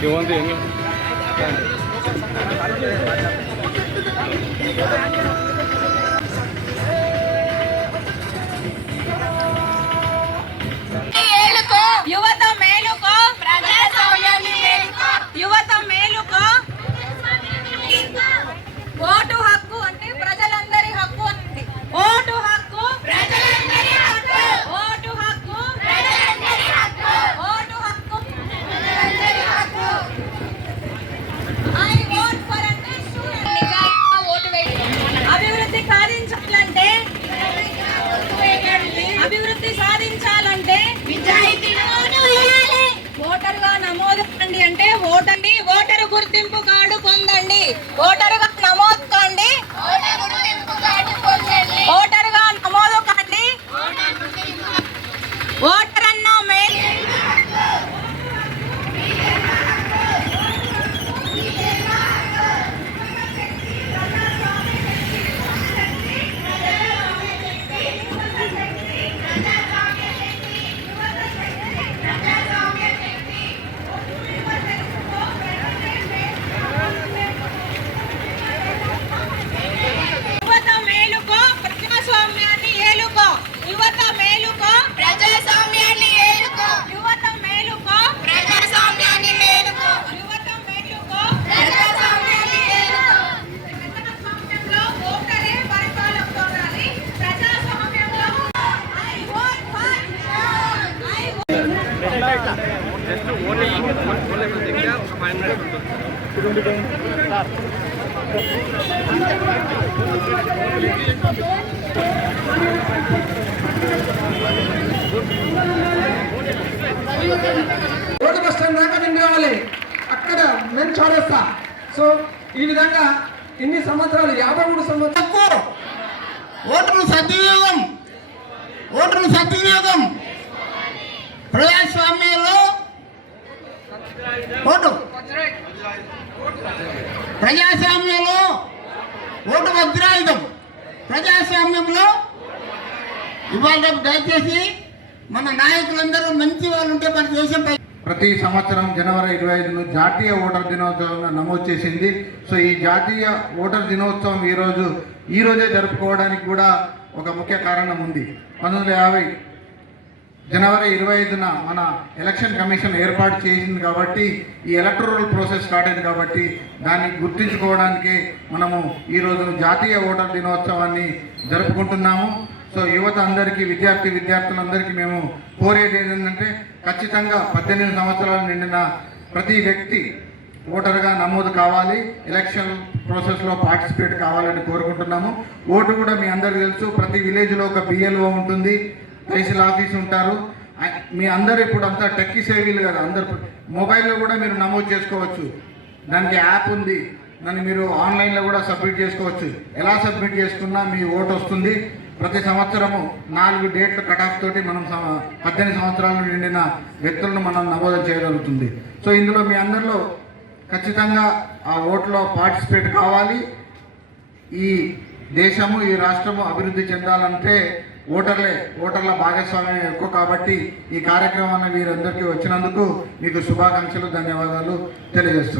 निवांत आहे ना గెలిపించాలంటే ఓటరుగా నమోదు అంటే ఓటండి ఓటరు గుర్తింపు కార్డు పొందండి ఓటరుగా జస్ట్ ఓన్లీ దగ్గర ఒక ఫైవ్ రోడ్డు బస్ స్టాండ్ దాకా నేను రావాలి అక్కడ నేను చౌరస్తా సో ఈ విధంగా ఇన్ని సంవత్సరాలు యాభై మూడు సంవత్సరాలు ఓటర్లు సద్వినియోగం ఓటర్లు సద్వినియోగం ప్రజాస్వామ్యం ఓటు ప్రజాస్వామ్యంలో ఓటు వజ్రాయుధం ప్రజాస్వామ్యంలో ఇవాళ దయచేసి మన నాయకులందరూ మంచి వాళ్ళు ఉంటే మన దేశం ప్రతి సంవత్సరం జనవరి ఇరవై ఐదును జాతీయ ఓటర్ దినోత్సవంగా నమోదు చేసింది సో ఈ జాతీయ ఓటర్ దినోత్సవం ఈరోజు ఈరోజే జరుపుకోవడానికి కూడా ఒక ముఖ్య కారణం ఉంది పంతొమ్మిది జనవరి ఇరవై ఐదున మన ఎలక్షన్ కమిషన్ ఏర్పాటు చేసింది కాబట్టి ఈ ఎలక్టోరల్ ప్రాసెస్ స్టార్ట్ అయింది కాబట్టి దాన్ని గుర్తించుకోవడానికి మనము ఈ జాతీయ ఓటర్ దినోత్సవాన్ని జరుపుకుంటున్నాము సో యువత అందరికీ విద్యార్థి విద్యార్థులందరికీ మేము కోరేది ఏంటంటే ఖచ్చితంగా పద్దెనిమిది సంవత్సరాలు నిండిన ప్రతి వ్యక్తి ఓటర్గా నమోదు కావాలి ఎలక్షన్ ప్రాసెస్లో పార్టిసిపేట్ కావాలని కోరుకుంటున్నాము ఓటు కూడా మీ అందరికీ తెలుసు ప్రతి విలేజ్లో ఒక బిఎల్ఓ ఉంటుంది తహసీల్ ఆఫీస్ ఉంటారు మీ అందరు ఇప్పుడు అంతా టెక్కి సేవీలు కదా అందరు మొబైల్లో కూడా మీరు నమోదు చేసుకోవచ్చు దానికి యాప్ ఉంది దాన్ని మీరు ఆన్లైన్లో కూడా సబ్మిట్ చేసుకోవచ్చు ఎలా సబ్మిట్ చేసుకున్నా మీ ఓటు వస్తుంది ప్రతి సంవత్సరము నాలుగు డేట్ల కటాఫ్ తోటి మనం పద్దెనిమిది సంవత్సరాలు నిండిన వ్యక్తులను మనం నమోదు చేయగలుగుతుంది సో ఇందులో మీ అందరిలో ఖచ్చితంగా ఆ ఓట్లో పార్టిసిపేట్ కావాలి ఈ దేశము ఈ రాష్ట్రము అభివృద్ధి చెందాలంటే ఓటర్లే ఓటర్ల భాగస్వామ్యం ఎక్కువ కాబట్టి ఈ కార్యక్రమాన్ని మీరందరికీ వచ్చినందుకు మీకు శుభాకాంక్షలు ధన్యవాదాలు తెలియజేస్తున్నాను